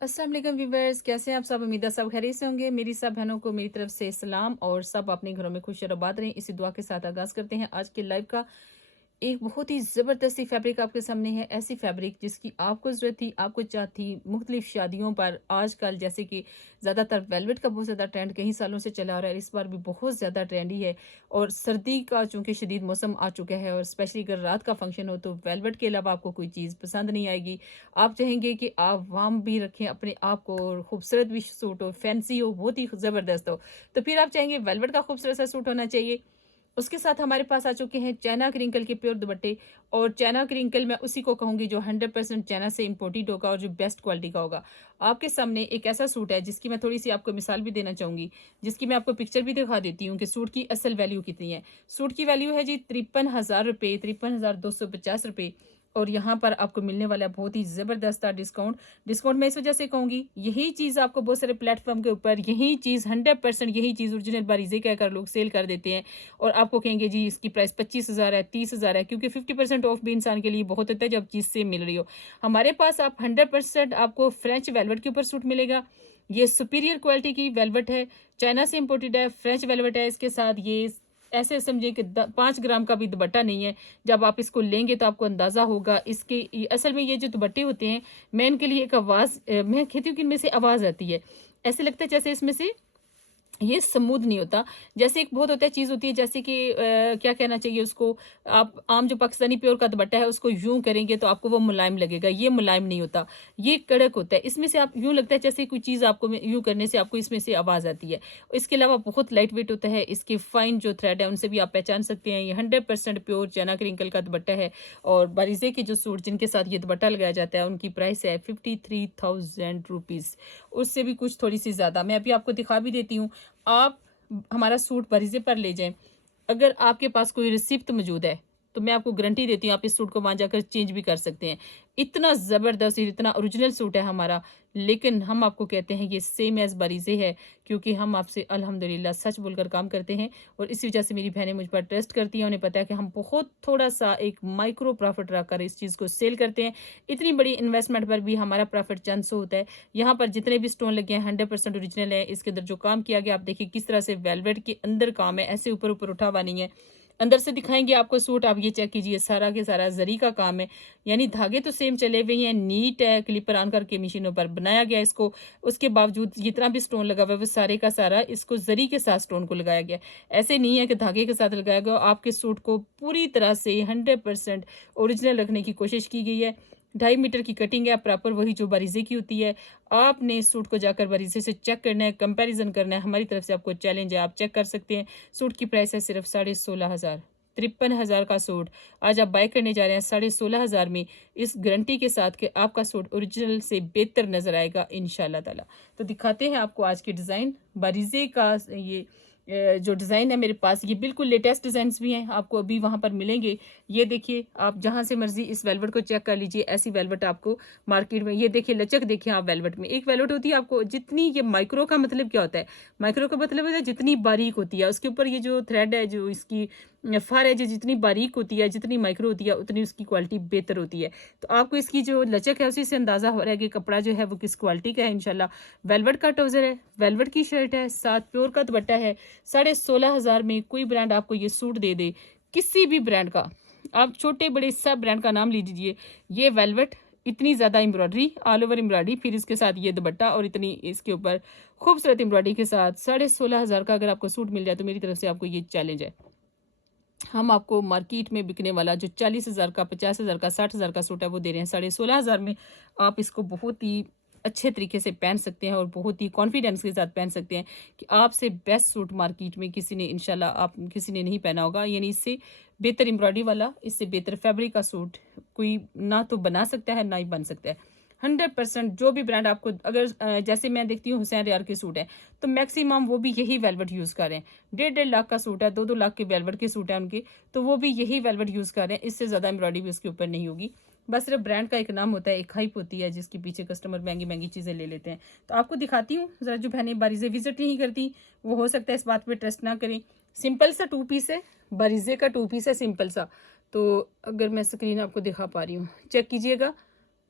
अस्सलाम वालेकुम व्यूवर्स, कैसे हैं आप सब? उम्मीद है सब खैरियत से होंगे। मेरी सब बहनों को मेरी तरफ से सलाम और सब अपने घरों में खुश और आबाद रहें, इसी दुआ के साथ आगाज़ करते हैं आज के लाइव का। एक बहुत ही ज़बरदस्ती फैब्रिक आपके सामने है, ऐसी फैब्रिक जिसकी आपको ज़रूरत थी, आपको थी। मुख्तलिफ शादियों पर आजकल जैसे कि ज़्यादातर वेलवेट का बहुत ज़्यादा ट्रेंड कई सालों से चला आ रहा है, इस बार भी बहुत ज़्यादा ट्रेंडी है। और सर्दी का चूँकि शदीद मौसम आ चुका है और स्पेशली अगर रात का फंक्शन हो तो वेलवेट के अलावा आपको कोई चीज़ पसंद नहीं आएगी। आप चाहेंगे कि आप वार्म भी रखें अपने आप को और खूबसूरत भी सूट हो, फैंसी हो, बहुत ही ज़बरदस्त हो। तो फिर आप चाहेंगे वेलवेट का खूबसूरत सा सूट होना चाहिए। उसके साथ हमारे पास आ चुके हैं चाइना क्रिंकल के प्योर दुपट्टे। और चाइना क्रिंकल मैं उसी को कहूँगी जो 100% चाइना से इम्पोर्टेड होगा और जो बेस्ट क्वालिटी का होगा। आपके सामने एक ऐसा सूट है जिसकी मैं थोड़ी सी आपको मिसाल भी देना चाहूँगी, जिसकी मैं आपको पिक्चर भी दिखा देती हूँ कि सूट की असल वैल्यू कितनी है। सूट की वैल्यू है जी 53,000 रुपये, 53,250 रुपये। और यहाँ पर आपको मिलने वाला है बहुत ही ज़बरदस्त डिस्काउंट। डिस्काउंट मैं इस वजह से कहूँगी, यही चीज़ आपको बहुत सारे प्लेटफॉर्म के ऊपर यही चीज़ 100% यही चीज़ ओरिजिनल बारीज़े कहकर लोग सेल कर देते हैं और आपको कहेंगे जी इसकी प्राइस 25,000 है, 30,000 है, क्योंकि 50% ऑफ भी इंसान के लिए बहुत होता है जब चीज़ सेम मिल रही हो। हमारे पास आप 100% आपको फ्रेंच वेलवेट के ऊपर सूट मिलेगा। ये सुपीरियर क्वालिटी की वेलवेट है, चाइना से इम्पोर्टेड है, फ्रेंच वेलवेट है। इसके साथ ये ऐसे समझिए कि 5 ग्राम का भी दुपट्टा नहीं है। जब आप इसको लेंगे तो आपको अंदाज़ा होगा इसके असल में ये जो दुपट्टे होते हैं, मैं इनके लिए एक आवाज़ मैं कहती हूँ कि इनमें से आवाज़ आती है। ऐसे लगता है जैसे इसमें से ये स्मूथ नहीं होता। जैसे एक बहुत होता है चीज़ होती है जैसे कि क्या कहना चाहिए उसको, आप आम जो पाकिस्तानी प्योर का दुपट्टा है उसको यूँ करेंगे तो आपको वो मुलायम लगेगा, ये मुलायम नहीं होता, ये कड़क होता है। इसमें से आप यूँ लगता है जैसे कोई चीज़ आपको में यूँ करने से आपको इसमें से आवाज़ आती है। इसके अलावा बहुत लाइट वेट होता है, इसके फाइन जो थ्रेड है उनसे भी आप पहचान सकते हैं। ये 100% प्योर चना क्रिंकल का दुपट्टा है। और बारीज़े के जो सूट जिनके साथ ये दुपट्टा लगाया जाता है उनकी प्राइस है 53,000 रुपीज़, उससे भी कुछ थोड़ी-सी ज़्यादा। मैं अभी आपको दिखा भी देती हूँ। आप हमारा सूट बारीज़े पर ले जाएँ, अगर आपके पास कोई रिसिप्ट मौजूद है, तो मैं आपको गारंटी देती हूँ आप इस सूट को वहाँ जाकर चेंज भी कर सकते हैं। इतना ज़बरदस्त, इतना ओरिजिनल सूट है हमारा, लेकिन हम आपको कहते हैं ये सेम एज़ बारीज़े है, क्योंकि हम आपसे अल्हम्दुलिल्लाह सच बोलकर काम करते हैं और इसी वजह से मेरी बहनें मुझ पर ट्रस्ट करती हैं। उन्हें पता है कि हम बहुत थोड़ा-सा एक माइक्रो प्रॉफ़िट रखकर इस चीज़ को सेल करते हैं। इतनी बड़ी इन्वेस्टमेंट पर भी हमारा प्रॉफ़िट चंद सौ होता है। यहाँ पर जितने भी स्टोन लगे हैं 100% ओरिजिनल है। इसके अंदर जो काम किया गया आप देखिए किस तरह से वेलवेट के अंदर काम है, ऐसे ऊपर-ऊपर उठा हुआ नहीं है। अंदर से दिखाएँगे आपको सूट, आप ये चेक कीजिए सारा के सारा ज़री का काम है। यानी धागे तो सेम चले हुए हैं, नीट है, क्लिपर ऑन करके मशीनों पर बनाया गया है इसको। उसके बावजूद जितना भी स्टोन लगा हुआ है वो सारे का सारा इसको ज़री के साथ स्टोन को लगाया गया है। ऐसे नहीं है कि धागे के साथ लगाया गया हो। आपके सूट को पूरी तरह से 100% ओरिजिनल रखने की कोशिश की गई है। 2.5 मीटर की कटिंग है, प्रॉपर वही जो बारीज़े की होती है। आपने इस सूट को जाकर बारीज़े से चेक करना है, कंपैरिज़न करना है। हमारी तरफ से आपको चैलेंज है, आप चेक कर सकते हैं। सूट की प्राइस है सिर्फ 16,500, 53,000 का सूट आज आप बाय करने जा रहे हैं 16,500 में, इस गारंटी के साथ कि आपका सूट ओरिजिनल से बेहतर नज़र आएगा इंशाल्लाह ताला। तो दिखाते हैं आपको आज की डिज़ाइन बारीज़े का। ये जो डिज़ाइन है मेरे पास ये बिल्कुल लेटेस्ट डिज़ाइंस भी हैं, आपको अभी वहाँ पर मिलेंगे। ये देखिए आप जहाँ से मर्ज़ी इस वेलवेट को चेक कर लीजिए, ऐसी वेलवेट आपको मार्केट में ये देखिए लचक देखिए आप वेलवेट में। एक वेलवेट होती है आपको जितनी ये माइक्रो का मतलब क्या होता है? माइक्रो का मतलब होता है जितनी बारीक होती है, उसके ऊपर ये जो थ्रेड है जो इसकी फर है जो जितनी बारीक होती है, जितनी माइक्रो होती है उतनी उसकी क्वालिटी बेहतर होती है। तो आपको इसकी जो लचक है उसी से अंदाज़ा हो रहा है कि कपड़ा जो है वो किस क्वालिटी का है इंशाल्लाह। वेलवेट का ट्राउज़र है, वेलवेट की शर्ट है, साथ प्योर का दुपट्टा है। 16,500 में कोई ब्रांड आपको ये सूट दे दे, किसी भी ब्रांड का, आप छोटे बड़े सब ब्रांड का नाम ले लीजिए। ये वेलवेट इतनी ज़्यादा एम्ब्रॉयडरी, ऑल ओवर एम्ब्रॉयडरी, फिर इसके साथ ये दुपट्टा और इतनी इसके ऊपर खूबसूरत एम्ब्रॉयडरी के साथ 16,500 का अगर आपको सूट मिल जाए तो मेरी तरफ से आपको ये चैलेंज है। हम आपको मार्केट में बिकने वाला जो 40,000 का, 50,000 का, 60,000 का सूट है वो दे रहे हैं 16,500 में। आप इसको बहुत ही अच्छे तरीके से पहन सकते हैं और बहुत ही कॉन्फिडेंस के साथ पहन सकते हैं कि आपसे बेस्ट सूट मार्केट में किसी ने इंशाल्लाह आप किसी ने नहीं पहना होगा। यानी इससे बेहतर एम्ब्रॉयडरी वाला, इससे बेहतर फैब्रिक का सूट कोई ना तो बना सकता है ना ही बन सकता है। 100% जो भी ब्रांड आपको अगर जैसे मैं देखती हूँ हुसैन रियार के सूट हैं तो मैक्सिमम वो भी यही वेलवेट यूज़ कर रहे हैं। 1.5 लाख का सूट है, 2-2 लाख के वेलवेट के सूट हैं उनके, तो वो भी यही वेलवेट यूज़ कर रहे हैं। इससे ज़्यादा एम्ब्रॉयडरी भी उसके ऊपर नहीं होगी। बस सिर्फ ब्रांड का एक नाम होता है, एक हाइप होती है जिसके पीछे कस्टमर महंगी-महंगी चीज़ें ले लेते हैं। तो आपको दिखाती हूँ, ज़रा जो बहनें बारीज़े विज़िट नहीं करती, वो हो सकता है इस बात पे ट्रस्ट ना करें। सिंपल सा 2 पीस है, बारीज़े का 2 पीस है सिंपल सा। तो अगर मैं स्क्रीन आपको दिखा पा रही हूँ, चेक कीजिएगा।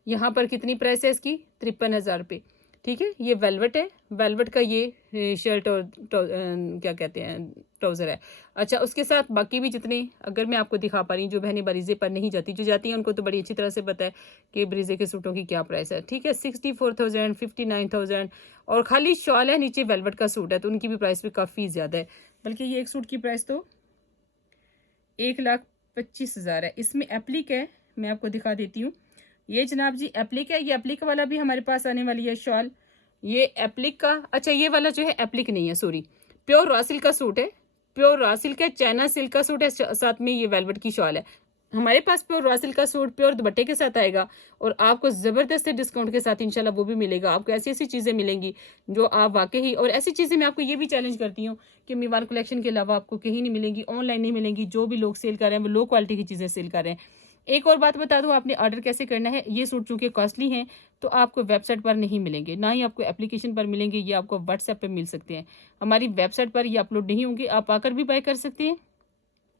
यहाँ पर कितनी प्राइस है इसकी? 53,000 रुपये। ठीक है, ये वेलवेट है, वेलवेट का ये शर्ट और क्या कहते हैं ट्राउज़र है। अच्छा, उसके साथ बाकी भी जितने अगर मैं आपको दिखा पा रही हूँ, जो बहनें बरीज़े पर नहीं जाती, जो जाती हैं उनको तो बड़ी अच्छी तरह से पता है कि बरीज़े के सूटों की क्या प्राइस है। ठीक है, 64,000, 59,000 और खाली शॉल है, नीचे वेलवेट का सूट है, तो उनकी भी प्राइस भी काफ़ी ज़्यादा है। बल्कि ये एक सूट की प्राइस तो 1,25,000 है। इसमें एप्लिक है, मैं आपको दिखा देती हूँ। ये जनाब जी एप्लिक है, ये एप्लिक वाला भी हमारे पास आने वाली है शॉल। ये एप्लिक का, अच्छा ये वाला जो है एप्लिक नहीं है, सॉरी, प्योर रॉ सिल्क का सूट है, प्योर रॉ सिल्क है, चाइना सिल्क का सूट है, साथ में ये वेलवेट की शॉल है। हमारे पास प्योर रॉ सिल्क का सूट प्योर दुपट्टे के साथ आएगा और आपको ज़बरदस्त डिस्काउंट के साथ इंशाल्लाह वो भी मिलेगा। आपको ऐसी ऐसी चीज़ें मिलेंगी जो आप वाकई, और ऐसी चीज़ें मैं आपको ये भी चैलेंज करती हूँ कि मीवान कलेक्शन के अलावा आपको कहीं नहीं मिलेंगी, ऑनलाइन नहीं मिलेंगी। जो भी लोग सेल कर रहे हैं वो लो क्वालिटी की चीज़ें सेल कर रहे हैं। एक और बात बता दूं, आपने ऑर्डर कैसे करना है। ये सूट चूंकि कॉस्टली हैं तो आपको वेबसाइट पर नहीं मिलेंगे, ना ही आपको एप्लीकेशन पर मिलेंगे, ये आपको व्हाट्सएप पे मिल सकते हैं। हमारी वेबसाइट पर ये अपलोड नहीं होंगे, आप आकर भी बाय कर सकते हैं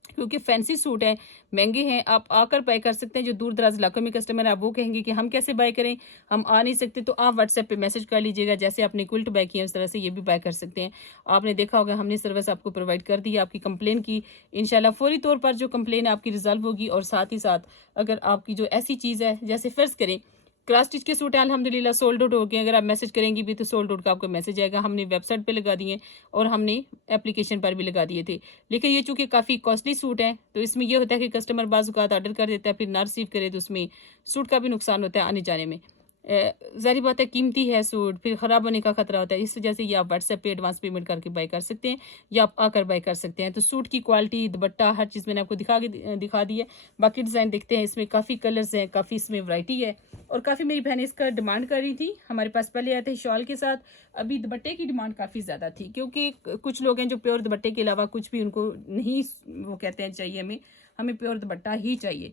क्योंकि फैंसी सूट है, महंगे हैं, आप आकर बाय कर सकते हैं। जो दूर दराज इलाकों में कस्टमर है, आप वो कहेंगे कि हम कैसे बाय करें, हम आ नहीं सकते, तो आप व्हाट्सएप पे मैसेज कर लीजिएगा। जैसे आपने क्विल्ट बाय किया उस तरह से ये भी बाय कर सकते हैं। आपने देखा होगा हमने सर्विस आपको प्रोवाइड कर दी है, आपकी कंप्लेन की इंशाल्लाह फौरी तौर पर जो कंप्लेन आपकी रिजॉल्व होगी। और साथ ही साथ अगर आपकी जो ऐसी चीज़ है, जैसे फ़र्ज़ करें क्रॉस स्टिच के सूट हैं अल्हम्दुलिल्लाह सोल्ड आउट हो गए, अगर आप मैसेज करेंगी भी तो सोल्ड आउट का आपको मैसेज आएगा। हमने वेबसाइट पे लगा दिए और हमने एप्लीकेशन पर भी लगा दिए थे। लेकिन ये चूंकि काफ़ी कॉस्टली सूट है तो इसमें ये होता है कि कस्टमर बाज़ औक़ात ऑर्डर कर देता है, फिर ना रिसीव करे तो उसमें सूट का भी नुकसान होता है आने जाने में। ज़ाहिर बात है कीमती है सूट, फिर ख़राब होने का खतरा होता है। इस वजह से ये आप व्हाट्सएप पे एडवांस पेमेंट करके बाय कर सकते हैं या आप आकर बाय कर सकते हैं। तो सूट की क्वालिटी, दुपट्टा, हर चीज़ मैंने आपको दिखा दी है। बाकी डिज़ाइन देखते हैं, इसमें काफ़ी कलर्स हैं, काफ़ी इसमें वैरायटी है और काफ़ी मेरी बहनें इसका डिमांड कर रही थी। हमारे पास पहले आए थे शॉल के साथ, अभी दुपट्टे की डिमांड काफ़ी ज़्यादा थी क्योंकि कुछ लोग हैं जो प्योर दुपट्टे के अलावा कुछ भी उनको नहीं, वो कहते हैं चाहिए हमें प्योर दुपट्टा ही चाहिए।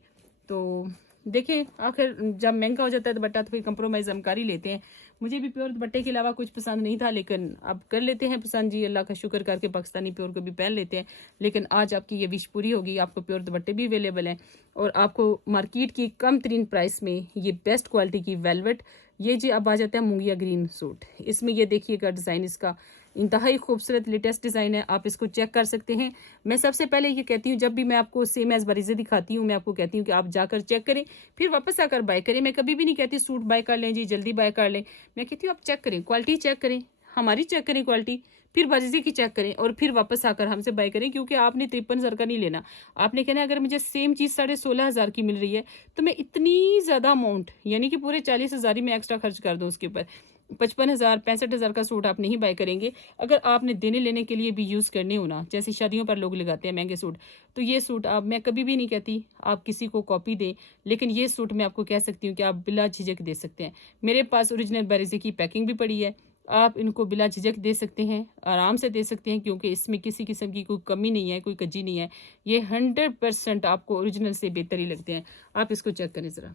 तो देखिए आखिर जब महंगा हो जाता है दुपट्टा तो फिर कंप्रोमाइज़ हम कर ही लेते हैं। मुझे भी प्योर दुपट्टे के अलावा कुछ पसंद नहीं था, लेकिन अब कर लेते हैं पसंद जी, अल्लाह का शुक्र करके पाकिस्तानी प्योर को भी पहन लेते हैं। लेकिन आज आपकी ये विश पूरी होगी, आपको प्योर दुपट्टे भी अवेलेबल हैं और आपको मार्केट की कम तरीन प्राइस में ये बेस्ट क्वालिटी की वेलवेट, ये जी अब आ जाता है मूंगिया ग्रीन सूट। इसमें ये देखिएगा डिज़ाइन इसका इंतहाई खूबसूरत लेटेस्ट डिज़ाइन है, आप इसको चेक कर सकते हैं। मैं सबसे पहले ये कहती हूँ, जब भी मैं आपको सेम एज़ बरीज़े दिखाती हूँ मैं आपको कहती हूँ कि आप जाकर चेक करें फिर वापस आकर बाय करें। मैं कभी भी नहीं कहती सूट बाय कर लें जी, जल्दी बाय कर लें। मैं कहती हूँ आप चेक करें, क्वालिटी चेक करें, हमारी चेक करें क्वालिटी, फिर बरीज़े की चेक करें और फिर वापस आकर हमसे बाय करें। क्योंकि आपने 53,000 का नहीं लेना, आपने कहना अगर मुझे सेम चीज़ 16,500 की मिल रही है तो मैं इतनी ज़्यादा अमाउंट यानी कि पूरे 40,000 ही मैं एक्स्ट्रा खर्च कर दूँ उसके ऊपर। 55,000 65,000 का सूट आप नहीं बाय करेंगे। अगर आपने देने लेने के लिए भी यूज़ करने हो ना, जैसे शादियों पर लोग लगाते हैं महंगे सूट, तो ये सूट आप, मैं कभी भी नहीं कहती आप किसी को कॉपी दें, लेकिन ये सूट मैं आपको कह सकती हूँ कि आप बिला झिझक दे सकते हैं। मेरे पास ओरिजिनल बरीज़े की पैकिंग भी पड़ी है, आप इनको बिला झिझक दे सकते हैं, आराम से दे सकते हैं क्योंकि इसमें किसी किस्म की कोई कमी नहीं है, कोई कजी नहीं है। ये 100% आपको ओरिजिनल से बेहतर ही लगते हैं। आप इसको चेक करें ज़रा,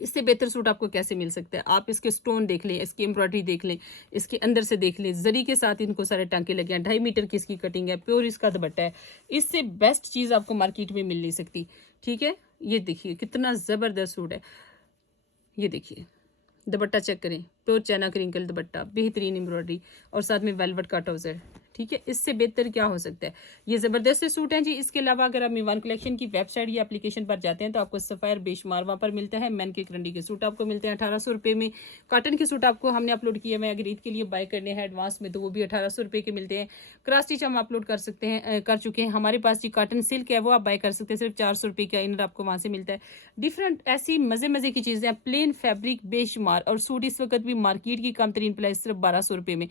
इससे बेहतर सूट आपको कैसे मिल सकता है। आप इसके स्टोन देख लें, इसकी एम्ब्रॉयडरी देख लें, इसके अंदर से देख लें, जरी के साथ इनको सारे टांके लगे हैं, 2.5 मीटर की इसकी कटिंग है, प्योर इसका दुपट्टा है। इससे बेस्ट चीज़ आपको मार्केट में मिल नहीं सकती। ठीक है, ये देखिए कितना ज़बरदस्त सूट है। ये देखिए दुपट्टा चेक करें, प्योर चाइना क्रिंकल दुपट्टा, बेहतरीन एम्ब्रॉयडरी और साथ में वेलवेट का ट्राउजर। ठीक है, इससे बेहतर क्या हो सकता है। ये ज़बरदस्त सूट हैं जी। इसके अलावा अगर आप मीवान कलेक्शन की वेबसाइट या एप्लीकेशन पर जाते हैं तो आपको सफ़ायर बेशुमार वहाँ पर मिलता है। मैन के करंडी के सूट आपको मिलते हैं 1800 रुपये में। कॉटन के सूट आपको हमने अपलोड किए हैं, अगर ईद के लिए बाय करने हैं एडवांस में तो वो भी 1800 रुपये के मिलते हैं। क्रॉस स्टिच हम अपलोड कर सकते हैं, कर चुके हैं। हमारे पास जी कॉटन सिल्क है, वो आप बाय कर सकते हैं, सिर्फ 400 रुपये का इनर आपको वहाँ से मिलता है। डिफरेंट ऐसी मज़े मज़े की चीज़ें, प्लेन फैब्रिक बेशुमार। और सूट इस वक्त भी मार्केट की कम तरीन प्राइस सिर्फ 1200 रुपये में।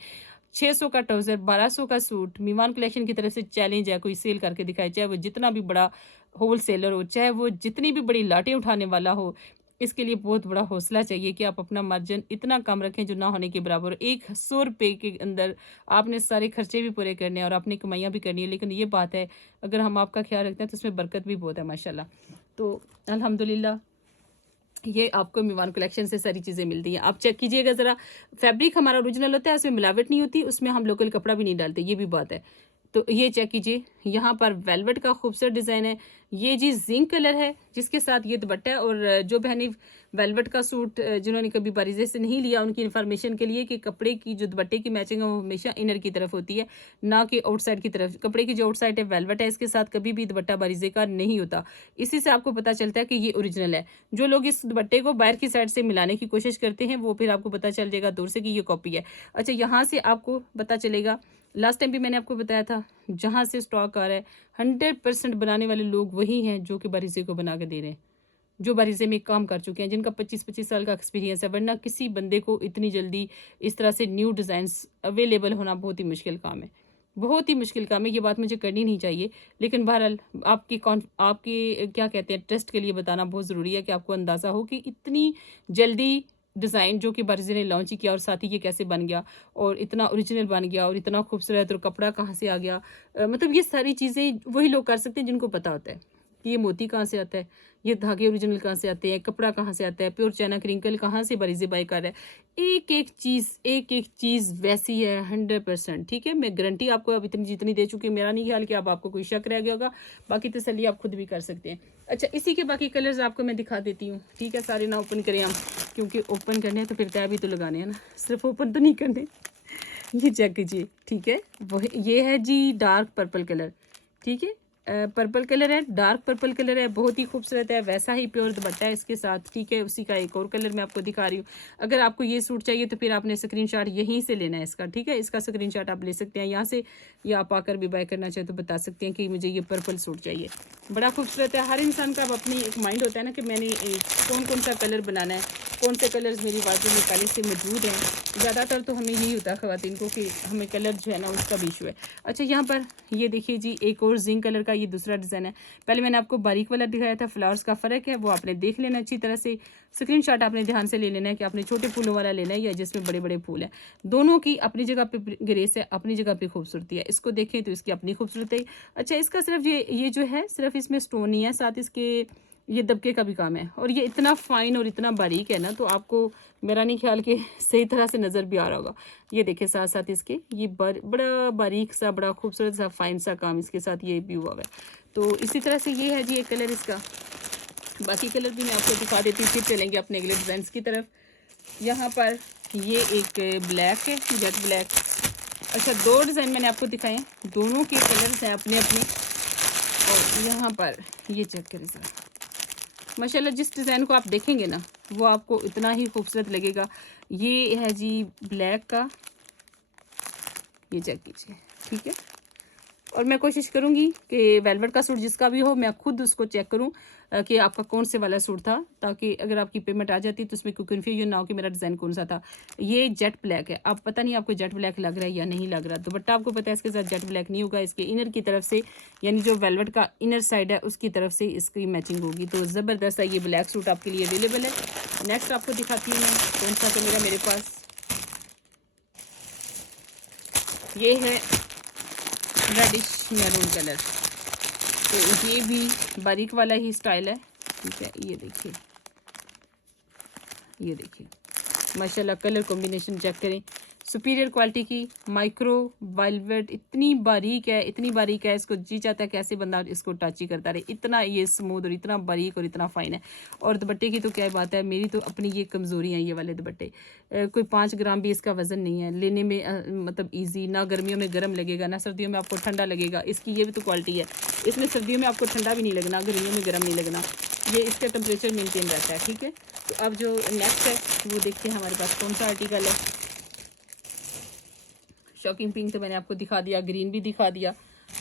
600 का ट्राउजर, 1200 का सूट। मीवान कलेक्शन की तरफ से चैलेंज है, कोई सेल करके दिखाए, चाहे वो जितना भी बड़ा होल सेलर हो, चाहे वो जितनी भी बड़ी लाटें उठाने वाला हो। इसके लिए बहुत बड़ा हौसला चाहिए कि आप अपना मार्जिन इतना कम रखें जो ना होने के बराबर। 100 रुपये के अंदर आपने सारे खर्चे भी पूरे करने हैं और अपनी कमाइयाँ भी करनी है। लेकिन ये बात है, अगर हम आपका ख्याल रखते हैं तो उसमें बरकत भी बहुत है माशाल्लाह। तो अल्हम्दुलिल्लाह ये आपको मीवान कलेक्शन से सारी चीज़ें मिलती हैं। आप चेक कीजिएगा ज़रा, फैब्रिक हमारा ओरिजिनल होता है, उसमें मिलावट नहीं होती, उसमें हम लोकल कपड़ा भी नहीं डालते, ये भी बात है। तो ये चेक कीजिए, यहाँ पर वेलवेट का खूबसूरत डिज़ाइन है, ये जी जिंक कलर है जिसके साथ ये दुपट्टा है। और जो बहनें वेलवेट का सूट जिन्होंने कभी बारीजे से नहीं लिया, उनकी इन्फॉर्मेशन के लिए कि कपड़े की जो दुपट्टे की मैचिंग है वो हमेशा इनर की तरफ होती है, ना कि आउटसाइड की तरफ। कपड़े की जो आउटसाइड है वेलवेट है, इसके साथ कभी भी दुपट्टा बारीजे का नहीं होता। इसी से आपको पता चलता है कि ये ओरिजिनल है। जो लोग इस दुपट्टे को बाहर की साइड से मिलाने की कोशिश करते हैं वो फिर आपको पता चल जाएगा दूर से कि ये कॉपी है। अच्छा, यहाँ से आपको पता चलेगा, लास्ट टाइम भी मैंने आपको बताया था, जहाँ से स्टॉक आ रहा है 100% बनाने वाले लोग वही हैं जो कि बारीजे को बना के दे रहे हैं, जो बारीजे में काम कर चुके हैं, जिनका 25-25 साल का एक्सपीरियंस है। वरना किसी बंदे को इतनी जल्दी इस तरह से न्यू डिज़ाइंस अवेलेबल होना बहुत ही मुश्किल काम है, बहुत ही मुश्किल काम है। ये बात मुझे करनी नहीं चाहिए, लेकिन बहरहाल आपकी क्या कहते हैं ट्रस्ट के लिए बताना बहुत ज़रूरी है कि आपको अंदाज़ा हो कि इतनी जल्दी डिज़ाइन जो कि बारीजे ने लॉन्च किया और साथ ही ये कैसे बन गया और इतना ओरिजिनल बन गया और इतना खूबसूरत, और कपड़ा कहाँ से आ गया। मतलब ये सारी चीज़ें वही लोग कर सकते हैं जिनको पता होता है कि ये मोती कहाँ से आता है, ये धागे ओरिजिनल कहाँ से आते हैं, कपड़ा कहाँ से आता है, प्योर चाइना क्रिंकल कहाँ से बारीजे बाई कर रहा है। एक एक चीज़ वैसी है 100%। ठीक है, मैं गारंटी आपको अब इतनी जितनी दे चुकी हूँ, मेरा नहीं ख्याल कि अब आपको कोई शक रह गया होगा। बाकी तसल्ली आप खुद भी कर सकते हैं। अच्छा, इसी के बाकी कलर्स आपको मैं दिखा देती हूँ। ठीक है, सारे ना ओपन करें हम, क्योंकि ओपन करने हैं तो फिर तय भी तो लगाने हैं ना, सिर्फ ओपन तो नहीं करने। ये चेक कीजिए। ठीक है, वो ये है जी डार्क पर्पल कलर। ठीक है, पर्पल कलर है, डार्क पर्पल कलर है, बहुत ही खूबसूरत है। वैसा ही प्योर दुपट्टा है इसके साथ। ठीक है, उसी का एक और कलर मैं आपको दिखा रही हूँ। अगर आपको ये सूट चाहिए तो फिर आपने स्क्रीनशॉट यहीं से लेना है इसका। ठीक है, इसका स्क्रीनशॉट आप ले सकते हैं यहाँ से, या आप आकर भी बाय करना चाहे तो बता सकते हैं कि मुझे ये पर्पल सूट चाहिए। बड़ा खूबसूरत है। हर इंसान का अब अपनी एक माइंड होता है ना कि मैंने कौन कौन सा कलर बनाना है, कौन से कलर्स मेरी वार्डरोब में पहले से मौजूद हैं। ज़्यादातर तो हमें यही होता है ख़वातीन को कि हमें कलर जो है ना उसका भी इशू है। अच्छा, यहाँ पर ये देखिए जी, एक और जिंक कलर का ये दूसरा डिज़ाइन है। पहले मैंने आपको बारीक वाला दिखाया था, फ्लावर्स का फ़र्क है, वो आपने देख लेना अच्छी तरह से। स्क्रीनशॉट आपने ध्यान से ले लेना है कि आपने छोटे फूलों वाला लेना है या जिसमें बड़े बड़े फूल हैं। दोनों की अपनी जगह पे ग्रेस है, अपनी जगह पे खूबसूरती है। इसको देखें तो इसकी अपनी खूबसूरती है। अच्छा, इसका सिर्फ ये जो है सिर्फ इसमें स्टोन नहीं है, साथ इसके ये दबके का भी काम है। और ये इतना फाइन और इतना बारीक है ना, तो आपको मेरा नहीं ख्याल कि सही तरह से नज़र भी आ रहा होगा। ये देखिए, साथ साथ इसके ये बड़ा बारीक सा, बड़ा खूबसूरत सा, फाइन सा काम इसके साथ ये भी हुआ है। तो इसी तरह से ये है जी एक कलर इसका। बाकी कलर भी मैं आपको दिखा देती हूँ, फिर चलेंगे अपने अगले डिज़ाइन की तरफ। यहाँ पर ये एक ब्लैक है, जेट ब्लैक। अच्छा, दो डिज़ाइन मैंने आपको दिखाए, दोनों के कलर्स हैं अपने अपने। और यहाँ पर ये चेक करें ज़रा, माशाल्लाह जिस डिज़ाइन को आप देखेंगे ना वो आपको इतना ही खूबसूरत लगेगा। ये है जी ब्लैक का, ये चेक कीजिए। ठीक है, और मैं कोशिश करूँगी कि वेलवेट का सूट जिसका भी हो मैं खुद उसको चेक करूँ कि आपका कौन से वाला सूट था, ताकि अगर आपकी पेमेंट आ जाती तो उसमें कोई कन्फ्यूजन ना हो कि मेरा डिज़ाइन कौन सा था। ये जेट ब्लैक है। अब पता नहीं आपको जेट ब्लैक लग रहा है या नहीं लग रहा। दुपट्टा आपको पता है इसके साथ जेट ब्लैक नहीं होगा, इसके इनर की तरफ से, यानी जो वेलवेट का इनर साइड है उसकी तरफ से इसकी मैचिंग होगी। तो ज़बरदस्त है, ये ब्लैक सूट आपके लिए अवेलेबल है। नेक्स्ट आपको दिखाती हूँ मैं कौन सा तो मेरे पास ये है रेडिश मैरून कलर। तो ये भी बारीक वाला ही स्टाइल है। ठीक है, ये देखिए, ये देखिए माशाल्लाह कलर कॉम्बिनेशन चेक करें, सुपीरियर क्वालिटी की माइक्रो वेलवेट, इतनी बारीक है, इतनी बारीक है, इसको जी चाहता है कैसे बंदा इसको टच ही करता रहे, इतना ये स्मूथ और इतना बारीक और इतना फाइन है। और दुपट्टे की तो क्या बात है, मेरी तो अपनी ये कमज़ोरी है, ये वाले दुपट्टे कोई 5 ग्राम भी इसका वज़न नहीं है, लेने में मतलब ईजी, ना गर्मियों में गर्म लगेगा ना सर्दियों में आपको ठंडा लगेगा। इसकी ये भी तो क्वालिटी है, इसमें सर्दियों में आपको ठंडा भी नहीं लगना, गर्मियों में गर्म नहीं लगना, ये इसका टेम्परेचर मेनटेन रहता है। ठीक है, तो अब जो नेक्स्ट है वो देखते हैं हमारे पास कौन सा आर्टिकल है। शॉकिंग पिंक तो मैंने आपको दिखा दिया, ग्रीन भी दिखा दिया।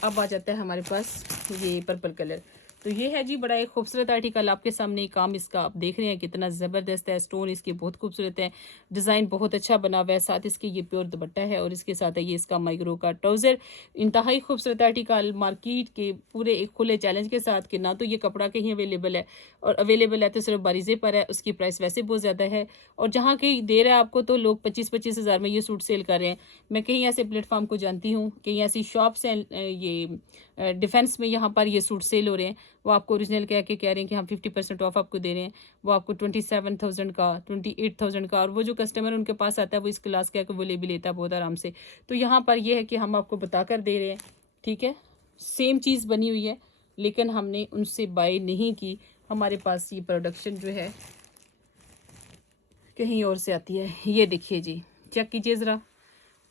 अब आ जाता है हमारे पास ये पर्पल कलर। तो ये है जी बड़ा एक खूबसूरत आर्टिकल आपके सामने, काम इसका आप देख रहे हैं कितना ज़बरदस्त है, स्टोन इसके बहुत खूबसूरत है, डिज़ाइन बहुत अच्छा बना हुआ है, साथ इसके ये प्योर दुपट्टा है और इसके साथ है ये इसका माइक्रो का ट्राउज़र। इंतहाई खूबसूरत आर्टिकल, मार्केट के पूरे एक खुले चैलेंज के साथ कि ना तो ये कपड़ा कहीं अवेलेबल है, और अवेलेबल है तो सिर्फ बारीजे पर है, उसकी प्राइस वैसे बहुत ज़्यादा है, और जहाँ कहीं दे रहा है आपको तो लोग 25-25 हज़ार में ये सूट सेल कर रहे हैं। मैं कहीं ऐसे प्लेटफॉर्म को जानती हूँ, कहीं ऐसी शॉप्स हैं, ये डिफेंस में यहाँ पर ये सूट सेल हो रहे हैं, वो आपको ओरिजिनल कह रहे हैं कि हम 50% ऑफ आपको दे रहे हैं, वो आपको 27,000 का, 28,000 का, और वो जो कस्टमर उनके पास आता है वो इस क्लास कह के वो ले भी लेता है बहुत आराम से। तो यहाँ पर ये है कि हम आपको बता कर दे रहे हैं। ठीक है, सेम चीज़ बनी हुई है, लेकिन हमने उनसे बाय नहीं की। हमारे पास ये प्रोडक्शन जो है कहीं और से आती है। ये देखिए जी, चेक कीजिए ज़रा,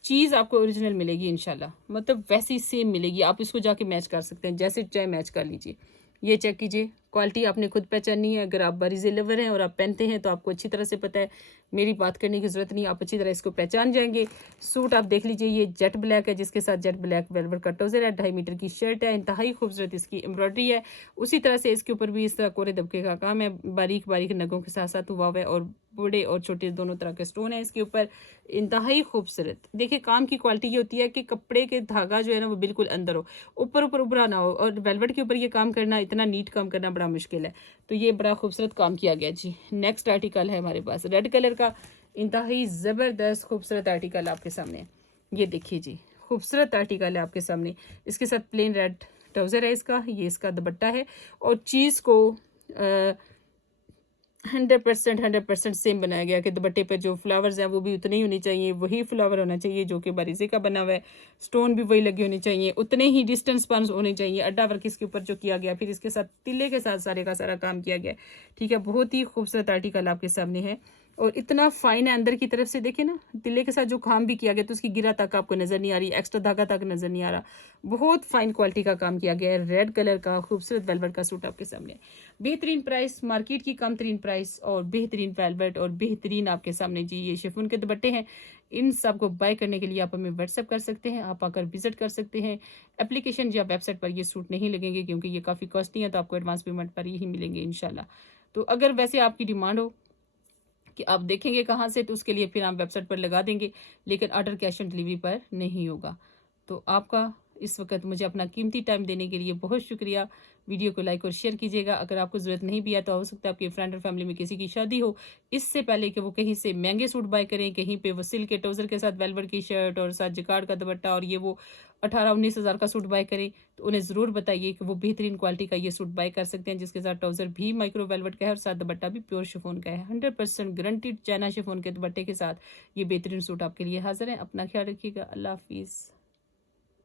चीज़ आपको ओरिजिनल मिलेगी इंशाल्लाह, मतलब वैसी सेम मिलेगी। आप इसको जाके मैच कर सकते हैं, जैसे चाहे मैच कर लीजिए। ये चेक कीजिए, क्वालिटी आपने खुद पहचाननी है। अगर आप बारीज़ लवर हैं और आप पहनते हैं तो आपको अच्छी तरह से पता है, मेरी बात करने की ज़रूरत नहीं, आप अच्छी तरह इसको पहचान जाएंगे। सूट आप देख लीजिए, ये जेट ब्लैक है जिसके साथ जेट ब्लैक वेलवेट का ट्राउज़र है, 2.5 मीटर की शर्ट है, इंतहाई खूबसूरत इसकी एम्ब्रॉयडरी है। उसी तरह से इसके ऊपर भी इस तरह कोरे दबके का काम है, बारीक बारीक नगों के साथ साथ हुआ हुआ है, और बड़े और छोटे दोनों तरह के स्टोन है इसके ऊपर, इंतहाई खूबसूरत। देखिए काम की क्वालिटी ये होती है कि कपड़े के धागा जो है ना वो बिल्कुल अंदर हो, ऊपर ऊपर उभरा ना हो, और वेलवेट के ऊपर ये काम करना, इतना नीट काम करना बड़ा मुश्किल है। तो ये बड़ा खूबसूरत काम किया गया जी। नेक्स्ट आर्टिकल है हमारे पास रेड कलर का, इंतहाई ज़बरदस्त खूबसूरत आर्टिकल आपके सामने। ये देखिए जी, खूबसूरत आर्टिकल है आपके सामने। इसके साथ प्लेन रेड ट्राउज़र है इसका, ये इसका दुपट्टा है, और चीज़ को 100% सेम बनाया गया कि दुपट्टे पे जो फ्लावर्स हैं वो भी उतने ही होने चाहिए, वही फ्लावर होना चाहिए जो कि बारीज़ी का बना हुआ है, स्टोन भी वही लगे होने चाहिए, उतने ही डिस्टेंस पर होने चाहिए। अड्डा वर्क इसके ऊपर जो किया गया, फिर इसके साथ तिल्ले के साथ सारे का सारा काम किया गया। ठीक है, बहुत ही खूबसूरत आर्टिकल आपके सामने है, और इतना फाइन है अंदर की तरफ से। देखिए ना, तिल्ले के साथ जो काम भी किया गया तो उसकी गिरा तक आपको नज़र नहीं आ रही, एक्स्ट्रा धागा तक नज़र नहीं आ रहा। बहुत फाइन क्वालिटी का काम किया गया है। रेड कलर का खूबसूरत वेलवेट का सूट आपके सामने, बेहतरीन प्राइस, मार्केट की कम तरीन प्राइस, और बेहतरीन वेलवेट, और बेहतरीन आपके सामने जी ये शिफॉन के दुपट्टे हैं। इन सब को बाय करने के लिए आप हमें व्हाट्सएप कर सकते हैं, आप आकर विजिट कर सकते हैं। एप्लीकेशन या वेबसाइट पर ये सूट नहीं लगेंगे क्योंकि ये काफ़ी कॉस्टली है, तो आपको एडवांस पेमेंट पर ही मिलेंगे इंशाल्लाह। तो अगर वैसे आपकी डिमांड हो कि आप देखेंगे कहाँ से, तो उसके लिए फिर हम वेबसाइट पर लगा देंगे, लेकिन ऑर्डर कैश ऑन डिलीवरी पर नहीं होगा। तो आपका इस वक्त मुझे अपना कीमती टाइम देने के लिए बहुत शुक्रिया। वीडियो को लाइक और शेयर कीजिएगा। अगर आपको ज़रूरत नहीं भी है तो हो सकता है आपके फ्रेंड और फैमिली में किसी की शादी हो, इससे पहले कि वो कहीं से महंगे सूट बाय करें, कहीं पे वो सिल्क के ट्राउज़र के साथ वेलवेट की शर्ट और साथ जिकार्ड का दुपट्टा और ये वो 18-19 हज़ार का सूट बाय करें, तो उन्हें ज़रूर बताइए कि वो बेहतरीन क्वालिटी का ये सूट बाय कर सकते हैं, जिसके साथ ट्राउज़र भी माइक्रो वेलवेट का है और साथ दुपट्टा भी प्योर शिफॉन का है। 100% गारंटीड चाइना शिफॉन के दुपट्टे के साथ ये बेहतरीन सूट आपके लिए हाजिर है। अपना ख्याल रखिएगा। अल्लाह हाफिज़।